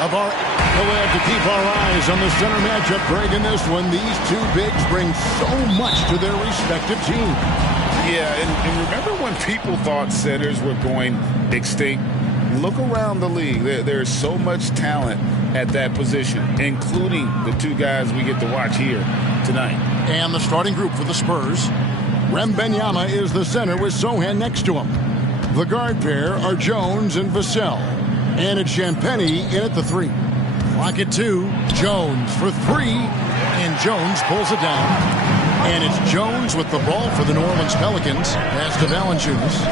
We'll have to keep our eyes on the center matchup, Greg, in this one. These two bigs bring so much to their respective teams. Yeah, and remember when people thought centers were going extinct? Look around the league. There's so much talent at that position, including the two guys we get to watch here tonight. And the starting group for the Spurs. Wembanyama is the center with Sochan next to him. The guard pair are Jones and Vassell. And it's Champagnie in at the 3. Clock at 2. Jones for 3. And Jones pulls it down. And it's Jones with the ball for the New Orleans Pelicans. Pass to Valanciunas.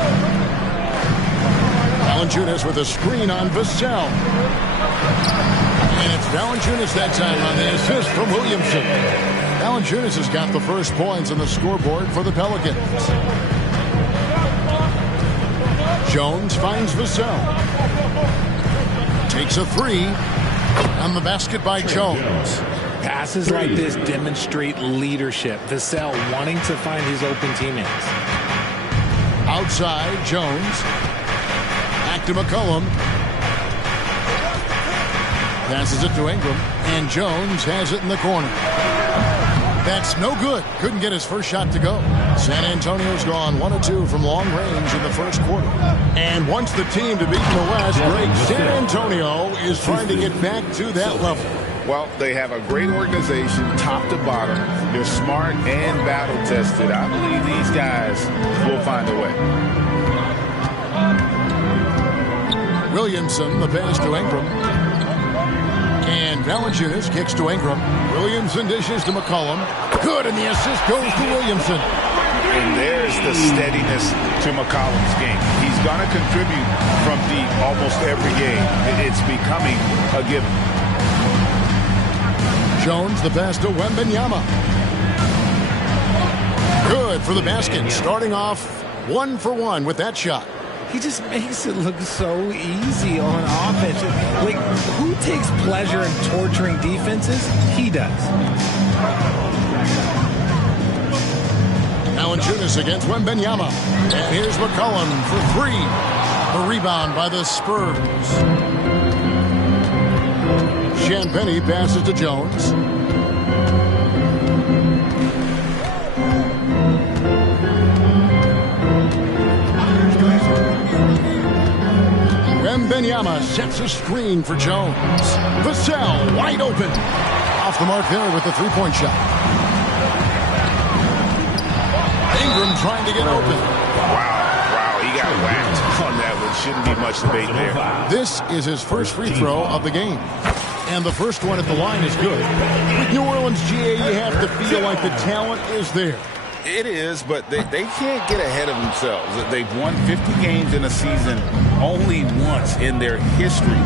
Valanciunas with a screen on Vassell. And it's Valanciunas that time on the assist from Williamson. Valanciunas has got the first points on the scoreboard for the Pelicans. Jones finds Vassell. Takes a 3. On the basket by Jones. Passes like this demonstrate leadership. Vassell wanting to find his open teammates. Outside, Jones. Back to McCollum. Passes it to Ingram. And Jones has it in the corner. That's no good. Couldn't get his first shot to go. San Antonio's gone 1 of 2 from long range in the first quarter. And wants the team to beat the West, Greg, San Antonio is trying to get back to that level. Well, they have a great organization, top to bottom. They're smart and battle-tested. I believe these guys will find a way. Williamson, the pass to Ingram. And Valanciunas kicks to Ingram. Williamson dishes to McCollum. Good, and the assist goes to Williamson. And there's the steadiness to McCollum's game. He's going to contribute from deep almost every game. It's becoming a given. Jones, the pass to Wembanyama. Good for the basket. Starting off 1 for 1 with that shot. He just makes it look so easy on offense. Like, who takes pleasure in torturing defenses? He does. Valanciunas against Wembanyama. And here's McCollum for 3. The rebound by the Spurs. Champagnie passes to Jones. Wembanyama sets a screen for Jones. Vassell wide open. Off the mark there with the three-point shot. Ingram trying to get open. Wow, he got whacked on that one. Shouldn't be much debate there. This is his first free throw of the game. And the first one at the line is good. With New Orleans, GA, you have to feel like the talent is there. It is, but they can't get ahead of themselves. They've won 50 games in a season only once in their history.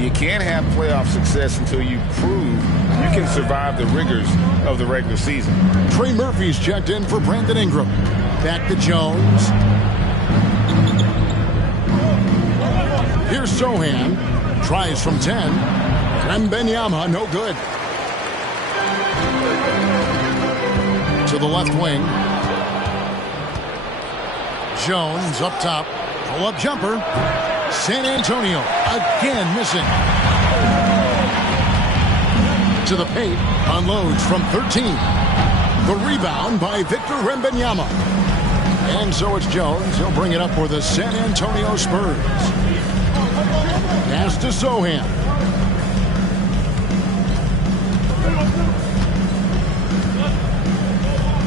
You can't have playoff success until you prove you can survive the rigors of the regular season. Trey Murphy's checked in for Brandon Ingram. Back to Jones. Here's Sochan. Tries from 10. Wembanyama, no good. To the left wing. Jones up top. Pull-up jumper. San Antonio again missing. To the paint. Unloads from 13. The rebound by Victor Wembanyama. And so it's Jones. He'll bring it up for the San Antonio Spurs. Pass to Sochan.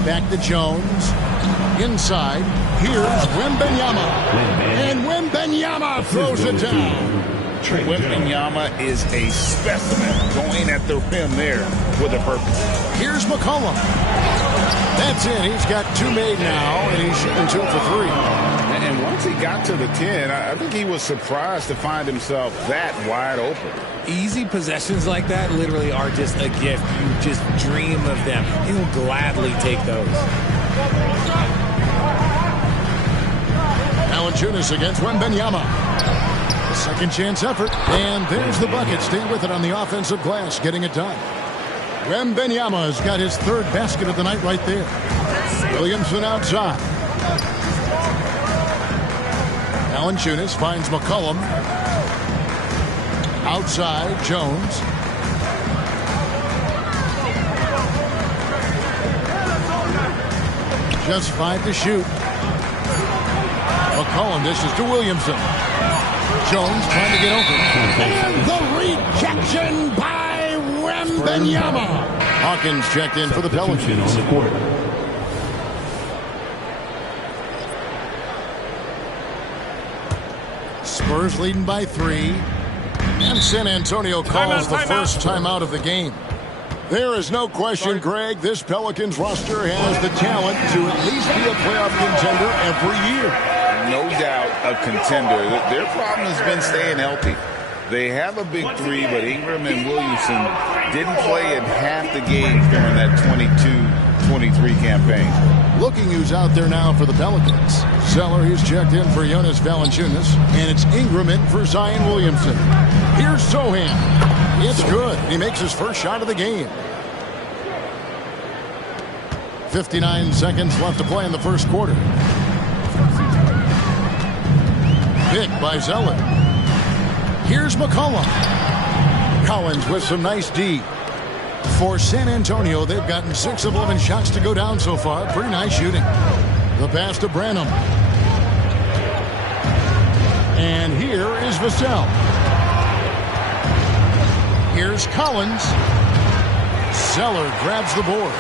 Back to Jones. Inside. Here's Wembanyama. And Wembanyama throws it down. Wembanyama is a specimen going at the rim there with a purpose. Here's McCollum. That's it. He's got 2 made now, and he's shooting 2 for 3. And once he got to the 10, I think he was surprised to find himself that wide open. Easy possessions like that literally are just a gift. You just dream of them. He'll gladly take those. Valanciunas against Wembanyama. Second chance effort. And there's the bucket. Stay with it on the offensive glass, getting it done. Wembanyama's got his 3rd basket of the night right there. Williamson outside. Valanciunas finds McCollum. Outside, Jones. Just 5 to shoot. McCollum dishes to Williamson. Jones trying to get open. And the rejection by Wembanyama. Hawkins checked in for the Pelicans. Spurs leading by 3. And San Antonio calls the first timeout of the game. There is no question, Greg, this Pelicans roster has the talent to at least be a playoff contender every year. No doubt a contender. Their problem has been staying healthy. They have a big three, but Ingram and Williamson didn't play in half the games during that 22-23 campaign. Looking who's out there now for the Pelicans. Zeller, he's checked in for Jonas Valanciunas, and it's Ingram in for Zion Williamson. Here's Sohan. It's good. He makes his first shot of the game. 59 seconds left to play in the first quarter. Pick by Zeller. Here's McCollum. Collins with some nice D. For San Antonio, they've gotten 6 of 11 shots to go down so far. Pretty nice shooting. The pass to Branham. And here is Vassell. Here's Collins. Zeller grabs the board.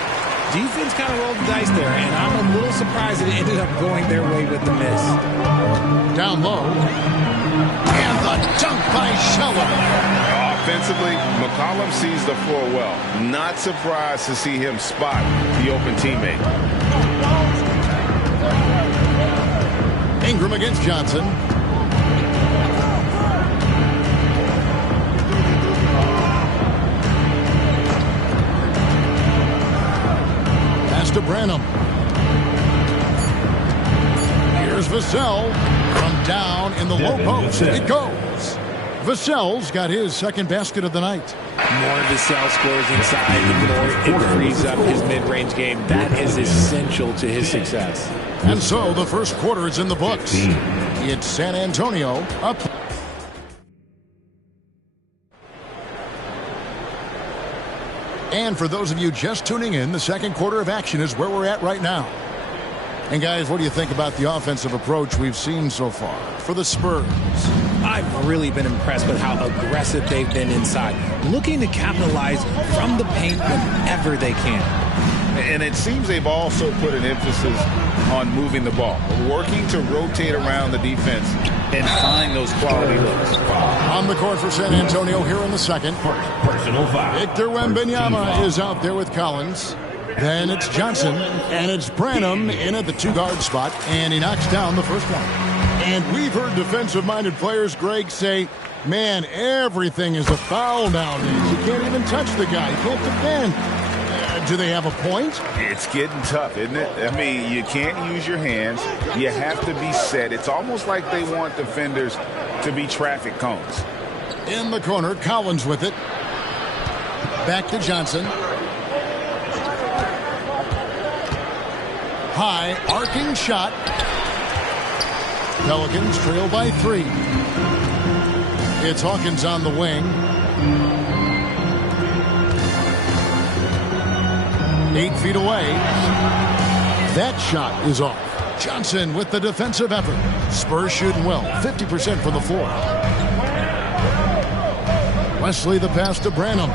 Defense kind of rolled the dice there, and I'm a little surprised that it ended up going their way with the miss. Down low. And the dunk by Zeller. Offensively, McCollum sees the floor well. Not surprised to see him spot the open teammate. Ingram against Johnson. Pass to Branham. Here's Vassell from down in the low post. It goes. Vassell's got his second basket of the night. More Vassell scores inside, the more it frees up his mid-range game. That is essential to his success. And so the first quarter is in the books. It's San Antonio up. And for those of you just tuning in, the second quarter of action is where we're at right now. And guys, what do you think about the offensive approach we've seen so far for the Spurs? I've really been impressed with how aggressive they've been inside, looking to capitalize from the paint whenever they can. And it seems they've also put an emphasis on moving the ball, working to rotate around the defense and find those quality looks. On the court for San Antonio here in the second. Personal foul. Victor Wembanyama is out there with Collins. Then it's Johnson, and it's Branham in at the 2-guard spot, and he knocks down the first one. And we've heard defensive-minded players, Greg, say, man, everything is a foul nowadays. You can't even touch the guy. You can't defend. Do they have a point? It's getting tough, isn't it? I mean, you can't use your hands. You have to be set. It's almost like they want defenders to be traffic cones. In the corner, Collins with it. Back to Johnson. High, arcing shot. Pelicans trail by 3. It's Hawkins on the wing. 8 feet away. That shot is off. Johnson with the defensive effort. Spurs shooting well, 50% from the floor. Wesley the pass to Branham.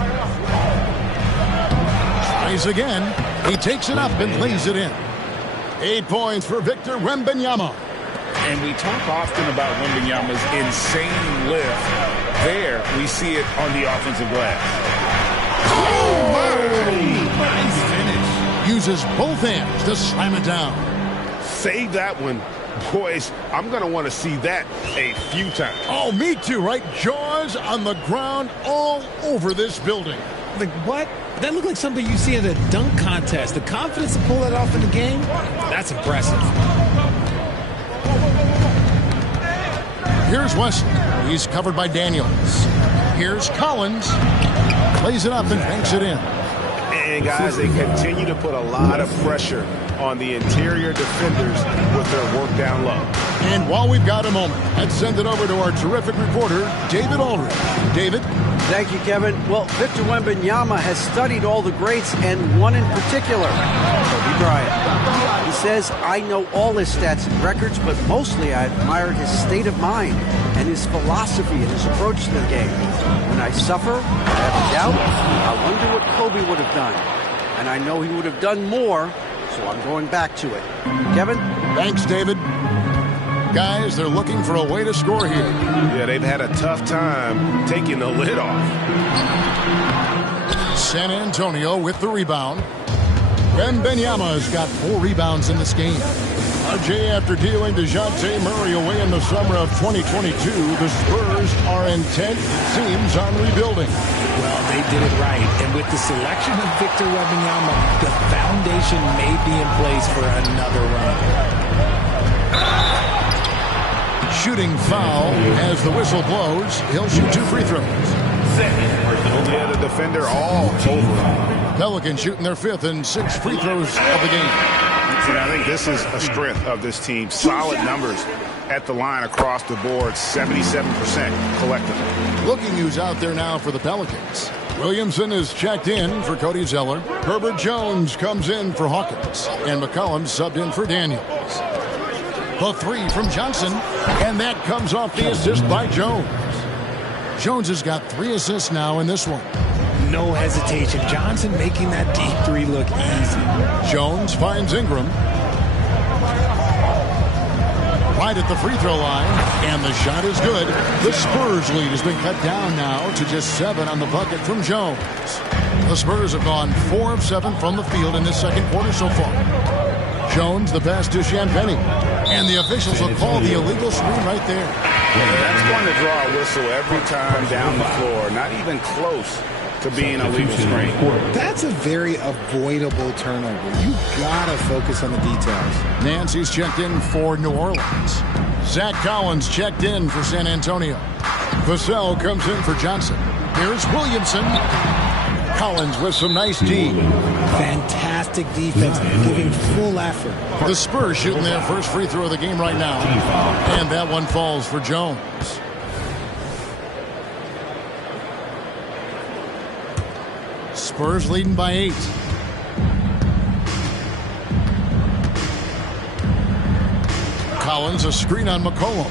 Tries again. He takes it up and lays it in. 8 points for Victor Wembanyama. And we talk often about Wembanyama's insane lift. There, we see it on the offensive glass. Oh, nice finish. Uses both hands to slam it down. Save that one. Boys, I'm going to want to see that a few times. Oh, me too, right? Jaws on the ground all over this building. Like, what? That looked like something you see in a dunk contest. The confidence to pull that off in the game, that's impressive. Here's Wesley. He's covered by Daniels. Here's Collins. Plays it up and banks it in. And guys, they continue to put a lot of pressure on the interior defenders with their work down low. And while we've got a moment, let's send it over to our terrific reporter, David Aldridge. David? Thank you, Kevin. Well, Victor Wembanyama has studied all the greats and one in particular, Kobe Bryant. He says, I know all his stats and records, but mostly I admired his state of mind and his philosophy and his approach to the game. When I suffer, I have a doubt, I wonder what Kobe would have done. And I know he would have done more, so I'm going back to it. Kevin? Thanks, David. Guys, they're looking for a way to score here. Yeah, they've had a tough time taking the lid off. San Antonio with the rebound. Wembanyama's got 4 rebounds in this game. RJ, after dealing DeJounte Murray away in the summer of 2022, the Spurs are intent, it seems, on rebuilding. Well, they did it right. And with the selection of Victor Wembanyama, the foundation may be in place for another run. Shooting foul as the whistle blows. He'll shoot 2 free throws. Yeah, the defender all over. Pelicans shooting their 5th and 6th free throws of the game. And I think this is a strength of this team. Solid numbers at the line across the board, 77% collectively. Looking who's out there now for the Pelicans. Williamson is checked in for Cody Zeller. Herbert Jones comes in for Hawkins. And McCollum subbed in for Daniels. The 3 from Johnson. And that comes off the assist by Jones. Jones has got 3 assists now in this one. No hesitation. Johnson making that deep 3 look easy. Jones finds Ingram. Right at the free throw line. And the shot is good. The Spurs lead has been cut down now to just 7 on the bucket from Jones. The Spurs have gone 4 of 7 from the field in this second quarter so far. Jones, the pass to Champagnie. And the officials will call the illegal screen right there. That's going to draw a whistle every time down the floor. Not even close to being a legal screen. That's a very avoidable turnover. You gotta focus on the details. Nancy's checked in for New Orleans. Zach Collins checked in for San Antonio. Vassell comes in for Johnson. Here's Williamson. Collins with some nice D. Fantastic defense, giving full effort. The Spurs shooting their first free throw of the game right now. And that one falls for Jones. Spurs leading by 8. Collins a screen on McCollum.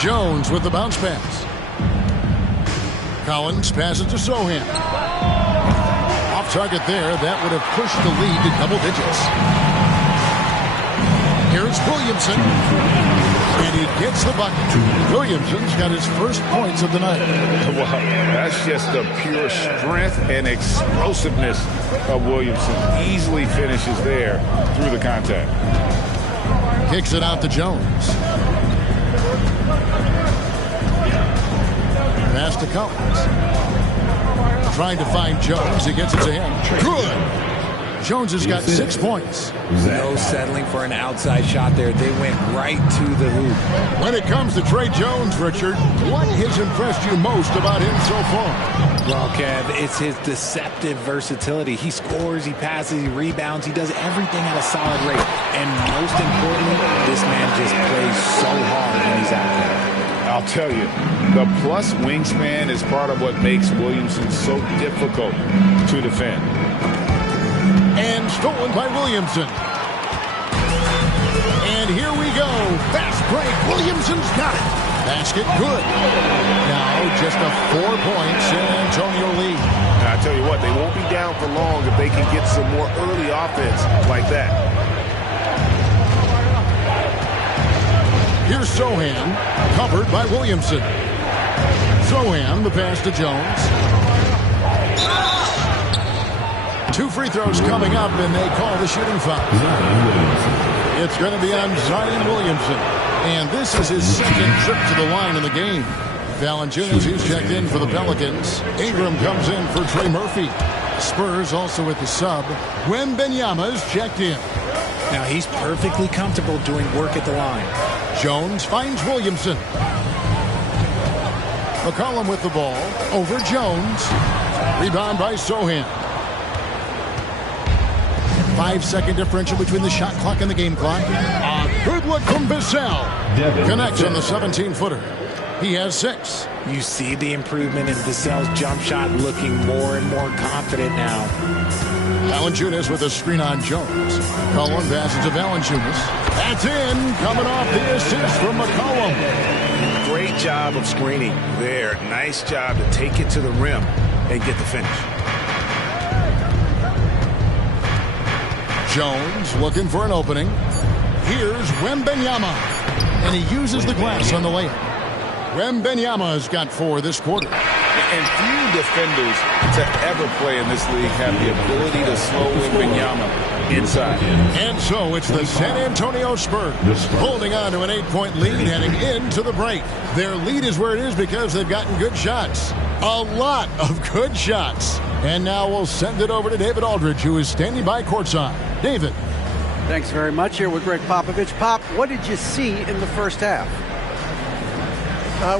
Jones with the bounce pass. Collins passes to Sohan. Off target there. That would have pushed the lead to double digits. Here's Williamson. And he gets the bucket. Williamson's got his first points of the night. Wow, that's just the pure strength and explosiveness of Williamson. Easily finishes there through the contact. Kicks it out to Jones. Pass to Collins. Trying to find Jones. He gets it to him. Good. Jones has got 6 points. No settling for an outside shot there. They went right to the hoop. When it comes to Trey Jones, Richard, what has impressed you most about him so far? Well, Kev, it's his deceptive versatility. He scores, he passes, he rebounds, he does everything at a solid rate. And most importantly, this man just plays so hard when he's out there. I'll tell you, the plus wingspan is part of what makes Williamson so difficult to defend. And stolen by Williamson. And here we go. Fast break. Williamson's got it. Basket good. Now just a 4-point San Antonio lead. And I tell you what, they won't be down for long if they can get some more early offense like that. Here's Sohan, covered by Williamson. Sohan, the pass to Jones. 2 free throws coming up, and they call the shooting foul. It's going to be on Zion Williamson. And this is his second trip to the line in the game. Valanciunas, he's checked in for the Pelicans. Ingram comes in for Trey Murphy. Spurs also with the sub. Wembanyama's checked in. Now he's perfectly comfortable doing work at the line. Jones finds Williamson. McCollum with the ball. Over Jones. Rebound by Sohan. 5-second differential between the shot clock and the game clock. A good look from Vassell. Connects on the 17-footer. He has 6. You see the improvement in Vassell's jump shot, looking more and more confident now. Valanciunas with a screen on Jones. McCollum passes to Valanciunas. That's in. Coming off the assist from McCollum. Great job of screening there. Nice job to take it to the rim and get the finish. Jones looking for an opening. Here's Wembanyama. And he uses the glass on the layup. Wembanyama has got 4 this quarter. And few defenders to ever play in this league have the ability to slow Wembanyama inside. And so it's the San Antonio Spurs holding on to an 8-point lead heading into the break. Their lead is where it is because they've gotten good shots. A lot of good shots. And now we'll send it over to David Aldridge, who is standing by courtside. David. Thanks very much. Here with Greg Popovich. Pop, what did you see in the first half?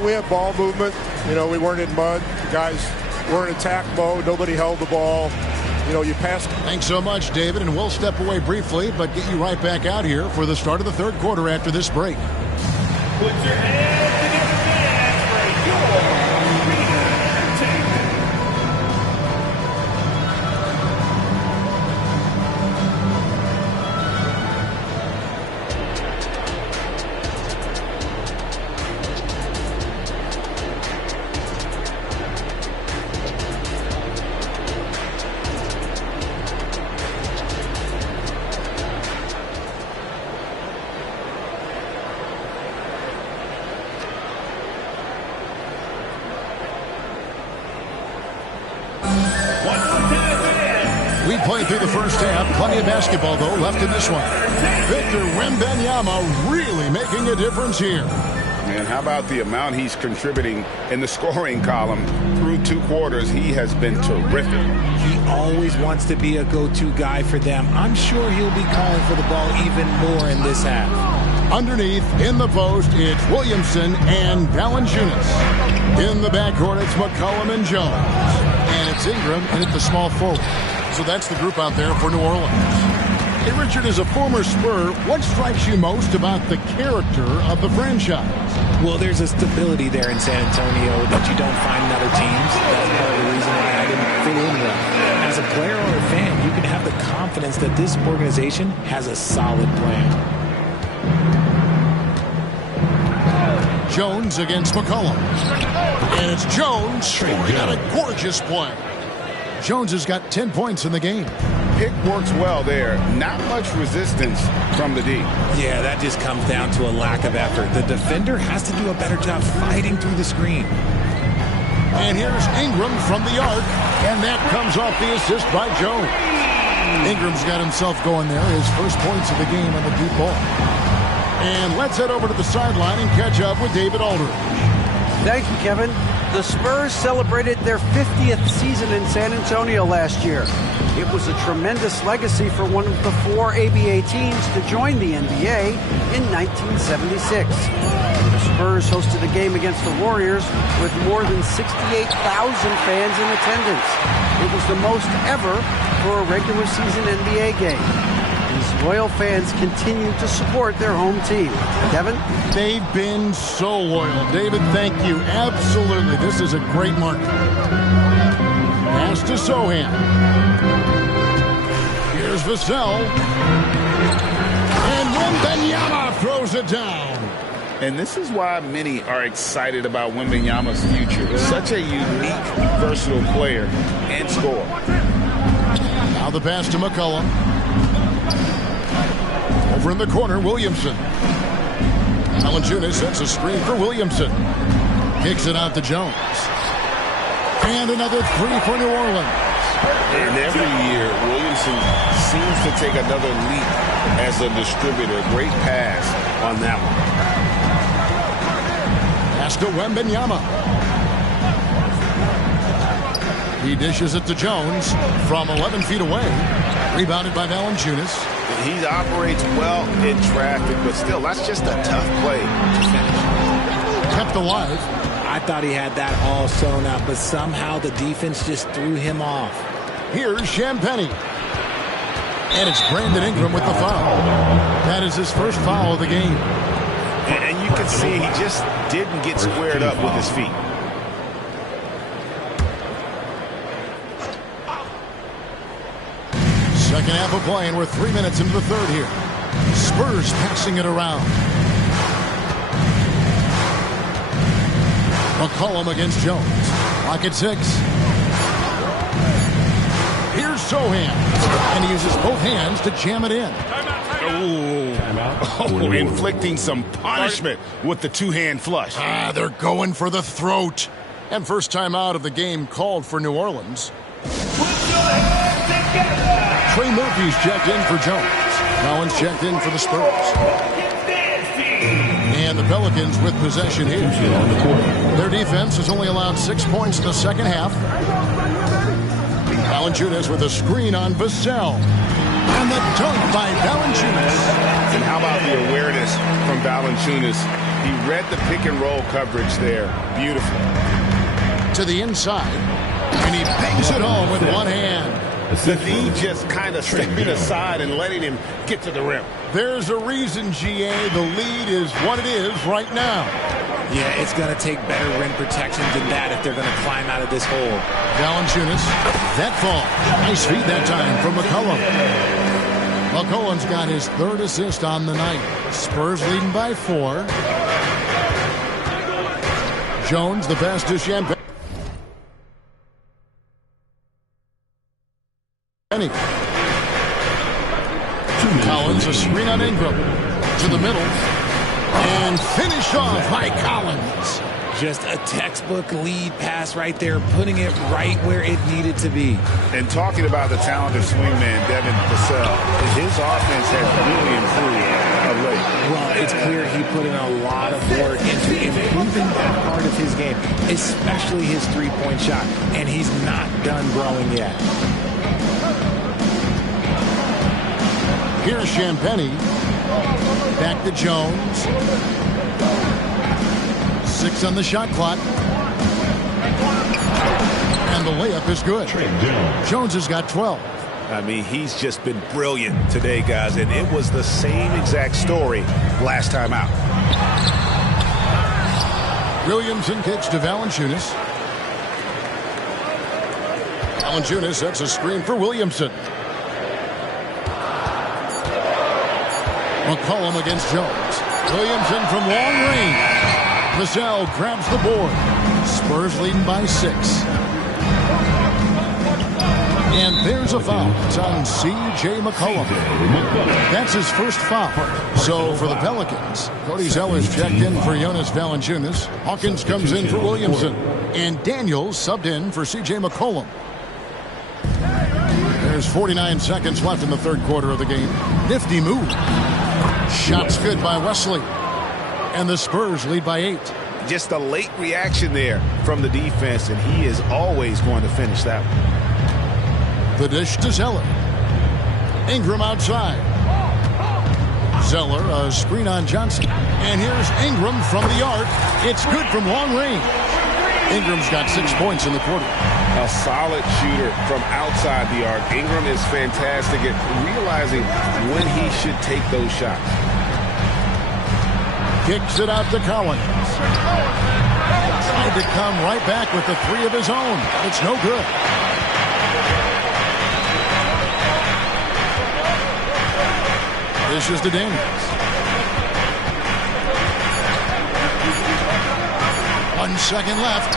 We had ball movement. You know, we weren't in mud. The guys were in attack mode. Nobody held the ball. You know, you passed. Thanks so much, David. And we'll step away briefly, but get you right back out here for the start of the third quarter after this break. Put your hands together for your entertainment. We played through the first half. Plenty of basketball, though, left in this one. Victor Wembanyama really making a difference here. Man, how about the amount he's contributing in the scoring column through 2 quarters? He has been terrific. He always wants to be a go-to guy for them. I'm sure he'll be calling for the ball even more in this half. Underneath, in the post, it's Williamson and Valanciunas. In the backcourt, it's McCollum and Jones. And it's Ingram and at the small forward. So that's the group out there for New Orleans. Hey, Richard, as a former Spur, what strikes you most about the character of the franchise? Well, there's a stability there in San Antonio that you don't find in other teams. That's part of the reason why I didn't fit in well. As a player or a fan, you can have the confidence that this organization has a solid plan. Jones against McCollum. And it's Jones. We got a gorgeous play. Jones has got 10 points in the game. Pick works well there. Not much resistance from the D. Yeah, that just comes down to a lack of effort. The defender has to do a better job fighting through the screen. And here's Ingram from the arc. And that comes off the assist by Jones. Ingram's got himself going there. His first points of the game on the deep ball. And let's head over to the sideline and catch up with David Aldridge. Thank you, Kevin. The Spurs celebrated their 50th season in San Antonio last year. It was a tremendous legacy for one of the 4 ABA teams to join the NBA in 1976. The Spurs hosted a game against the Warriors with more than 68,000 fans in attendance. It was the most ever for a regular season NBA game. These loyal fans continue to support their home team. Kevin? They've been so loyal. David, thank you. Absolutely. This is a great market. Pass to Sohan. Here's Vassell. And Wembanyama throws it down. And this is why many are excited about Wembanyama's future. Such a unique, versatile player and scorer. Now the pass to McCollum. Over in the corner, Williamson. Valanciunas sets a screen for Williamson. Kicks it out to Jones. And another 3 for New Orleans. And every year, Williamson seems to take another leap as a distributor. Great pass on that one. Pass to Wembanyama. He dishes it to Jones from 11 feet away. Rebounded by Valanciunas. He operates well in traffic, but still, that's just a tough play to finish. Kept alive. I thought he had that all sewn up, but somehow the defense just threw him off. Here's Champagnie. And it's Brandon Ingram with the foul. That is his first foul of the game. And you can see he just didn't get squared up with his feet. Second half of play, and we're 3 minutes into the third here. Spurs passing it around. McCollum against Jones. Clock at 6. Here's Sohan. And he uses both hands to jam it in. Oh, inflicting some punishment with the two-hand flush. They're going for the throat. And first time out of the game called for New Orleans. Trey Murphy's checked in for Jones. Collins checked in for the Spurs. And the Pelicans with possession here. Their defense has only allowed 6 points in the second half. Valanciunas with a screen on Vassell. And the dunk by Valanciunas. And how about the awareness from Valanciunas? He read the pick and roll coverage there. Beautiful. To the inside. And he bangs it home with one hand. The D just kind of stepping aside and letting him get to the rim. There's a reason, GA. The lead is what it is right now. Yeah, it's going to take better rim protection than that if they're going to climb out of this hole. Valanciunas, that fall. Nice feed that time from McCollum. McCollum's got his third assist on the night. Spurs leading by 4. Jones, the pass to Champagne. Collins, a screen on Ingram. To the middle. And finished off by Collins. Just a textbook lead pass right there, putting it right where it needed to be. And talking about the talented swingman, Devin Vassell, his offense has really improved of late. Well, it's clear he put in a lot of work into improving that part of his game, especially his three-point shot. And he's not done growing yet. Here's Champagne. Back to Jones. 6 on the shot clock. And the layup is good. Jones has got 12. I mean, he's just been brilliant today, guys, and it was the same exact story last time out. Williamson kicks to Valanciunas. Valanciunas sets a screen for Williamson. McCollum against Jones. Williamson from long range. Vassell grabs the board. Spurs leading by 6. And there's a foul. It's on C.J. McCollum. That's his first foul. So for the Pelicans, Cody Zeller's checked in for Jonas Valanciunas. Hawkins comes in for Williamson. And Daniels subbed in for C.J. McCollum. There's 49 seconds left in the third quarter of the game. Nifty move. Shots good by Wesley. And the Spurs lead by 8. Just a late reaction there from the defense, and he is always going to finish that one. The dish to Zeller. Ingram outside. Zeller, a screen on Johnson. And here's Ingram from the arc. It's good from long range. Ingram's got 6 points in the quarter. A solid shooter from outside the arc. Ingram is fantastic at realizing when he should take those shots. Kicks it out to Collins. Tried to come right back with the 3 of his own. It's no good. This is to Daniels. 1 second left.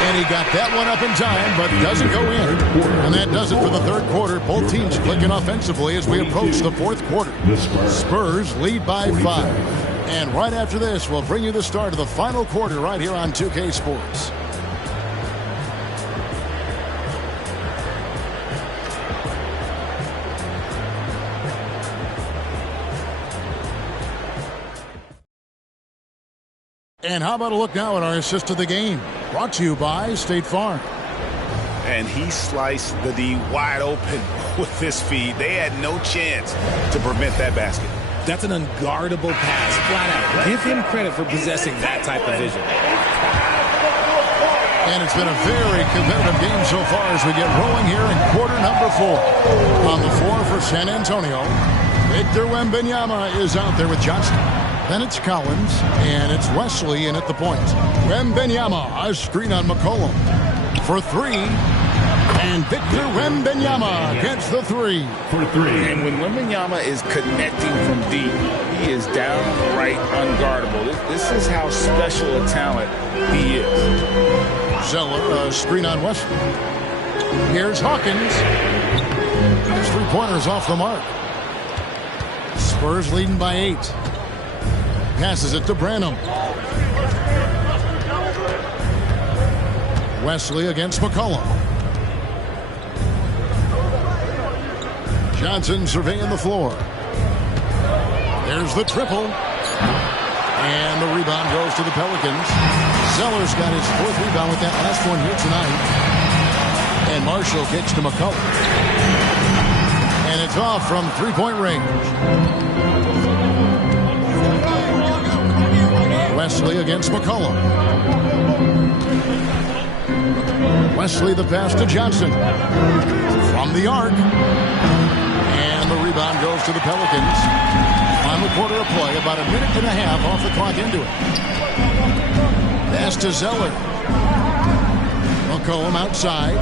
And he got that one up in time, but doesn't go in. And that does it for the third quarter. Both teams clicking offensively as we approach the fourth quarter. Spurs lead by 5. And right after this, we'll bring you the start of the final quarter right here on 2K Sports. And how about a look now at our assist of the game? Brought to you by State Farm. And he sliced the D wide open with this feed. They had no chance to prevent that basket. That's an unguardable pass, flat out. Give him credit for possessing that type of vision. And it's been a very competitive game so far as we get rolling here in quarter number 4. On the floor for San Antonio, Victor Wembanyama is out there with Johnson. Then it's Collins, and it's Wesley in at the point. Wembanyama, a screen on McCollum for 3. And Victor Wembanyama gets the 3. For 3. And when Wembanyama is connecting from deep, he is downright unguardable. This is how special a talent he is. Zeller, a screen on Wesley. Here's Hawkins. His 3-pointers off the mark. Spurs leading by 8. Passes it to Branham. Wesley against McCollum. Johnson surveying the floor. There's the triple. And the rebound goes to the Pelicans. Zeller's got his 4th rebound with that last one here tonight. And Marshall kicks to McCollum. And it's off from 3-point range. Wesley against McCollum. Wesley the pass to Johnson. From the arc. And the rebound goes to the Pelicans. Final quarter of play, about a minute and a half off the clock into it. Pass to Zeller. McCollum outside.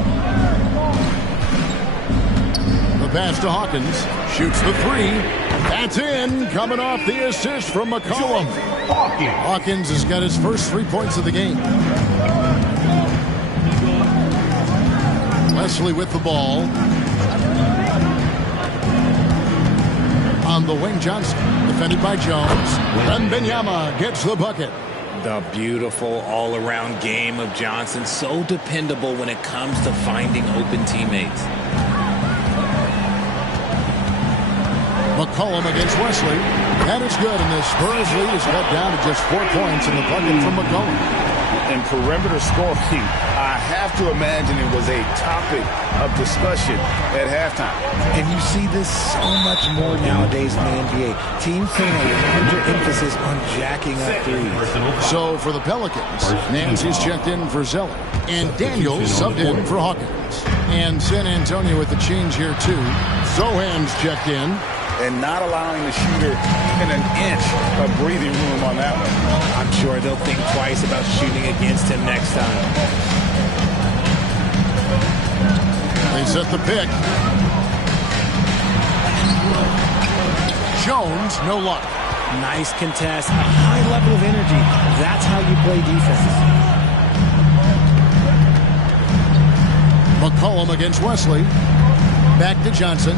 The pass to Hawkins. Shoots the 3. That's in. Coming off the assist from McCollum. Hawkins has got his first 3 points of the game. Wesley with the ball. On the wing, Johnson. Defended by Jones. Wembanyama gets the bucket. The beautiful all-around game of Johnson. So dependable when it comes to finding open teammates. McCollum against Wesley. That is good, and the Spurs lead is cut down to just 4 points in the bucket from McCollum. And perimeter scoring, I have to imagine it was a topic of discussion at halftime. And you see this so much more nowadays in the NBA. Teams putting a larger emphasis on jacking up threes. So for the Pelicans, Nancy's checked in for Zeller. And Daniels subbed in for Hawkins. And San Antonio with the change here too. Sohan's checked in. And not allowing the shooter even an inch of breathing room on that one. I'm sure they'll think twice about shooting against him next time. They set the pick. Jones, no luck. Nice contest, a high level of energy. That's how you play defense. McCollum against Wesley. Back to Johnson.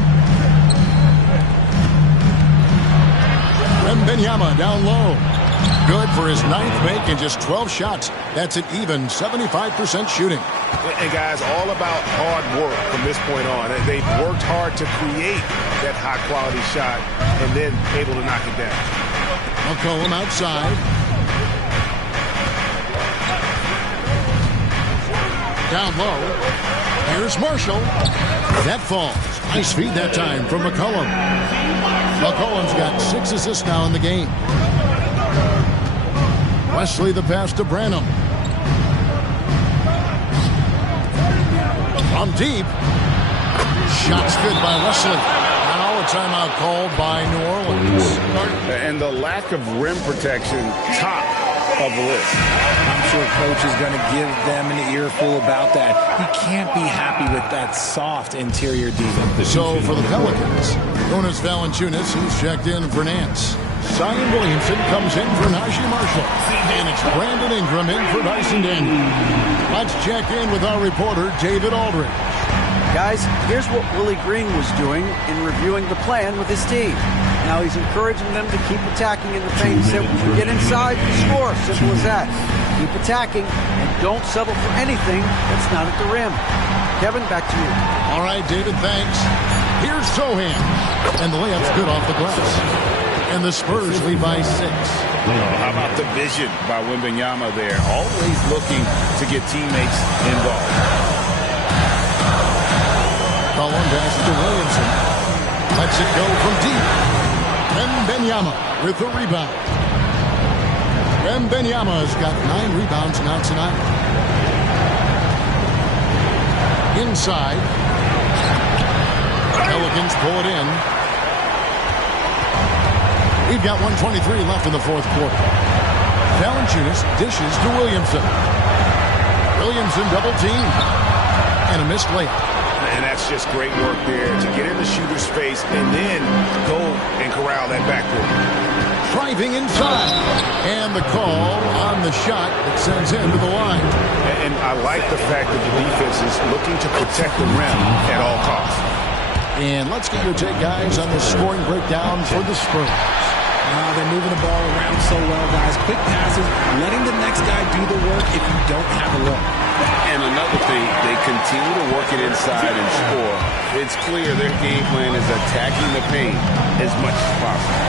Wembanyama down low. Good for his 9th make and just 12 shots. That's an even 75% shooting. And guys, all about hard work from this point on. They've worked hard to create that high-quality shot and then able to knock it down. McCollum outside. Down low. Here's Marshall. That falls. Nice feed that time from McCollum. McCollum's got 6 assists now in the game. Wesley the pass to Branham. From deep. Shots good by Wesley. Now a timeout called by New Orleans. And the lack of rim protection, top of the list. I'm sure coach is going to give them an earful about that. He can't be happy with that soft interior defense. So for the Pelicans, Jonas Valanciunas, who's checked in for Nance. Zion Williamson comes in for Najee Marshall. And it's Brandon Ingram in for Dyson Daniel. Let's check in with our reporter, David Aldridge. Guys, here's what Willie Green was doing in reviewing the plan with his team. Now he's encouraging them to keep attacking in the paint. He said, when you get inside, score. Simple as that. Keep attacking and don't settle for anything that's not at the rim. Kevin, back to you. All right, David, thanks. Here's Sohan. And the layup's good off the glass. And the Spurs lead by 6. How about the vision by Wembanyama there? Always looking to get teammates involved. Collin passes to Williamson. Lets it go from deep. Wembanyama with the rebound. Wembanyama's got 9 rebounds now tonight. inside. Pelicans pull it in. We've got 1:23 left in the fourth quarter. Valanciunas dishes to Williamson. Williamson double team. And a missed layup. And that's just great work there to get in the shooter's face and then go and corral that backcourt. Driving inside. And the call on the shot that sends him to the line. And I like the fact that the defense is looking to protect the rim at all costs. And let's get your take, guys, on the scoring breakdown for the Spurs. They're moving the ball around so well, guys. Quick passes, letting the next guy do the work if you don't have a look. And another thing, they continue to work it inside and score. It's clear their game plan is attacking the paint as much as possible.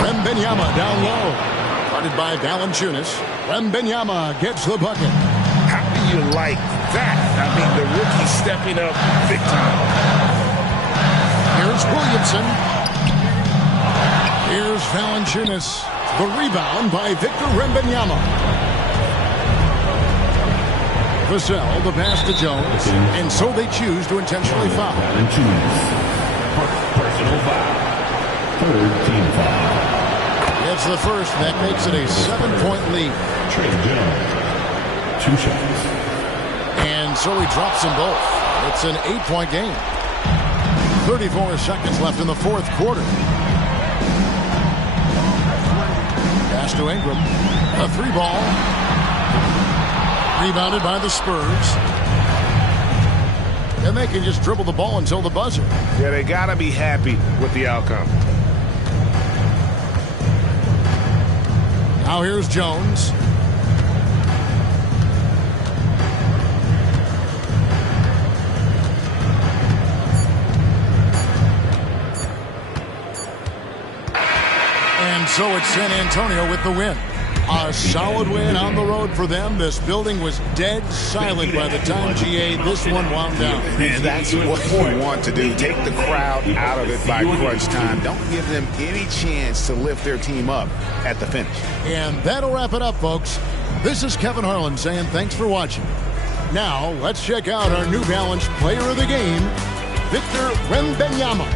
Wembanyama down low. Guarded by Valanciunas. Wembanyama gets the bucket. How do you like that? I mean, the rookie stepping up big time. Here's Williamson. Here's Valanciunas. The rebound by Victor Wembanyama. Vassell, the pass to Jones. And so they choose to intentionally foul. Personal foul. Third team foul. It's the first. That makes it a 7-point lead. Trey Jones. 2 shots. And so he drops them both. It's an 8-point game. 34 seconds left in the fourth quarter. Pass to Ingram. A 3-ball. Rebounded by the Spurs. And they can just dribble the ball until the buzzer. Yeah, they got to be happy with the outcome. Now here's Jones. And so it's San Antonio with the win. A solid win on the road for them. This building was dead silent by the time, GA, this one wound down. And that's what you want to do. Take the crowd out of it by crunch time. Don't give them any chance to lift their team up at the finish. And that'll wrap it up, folks. This is Kevin Harlan saying thanks for watching. Now, let's check out our New Balance player of the game, Victor Wembanyama.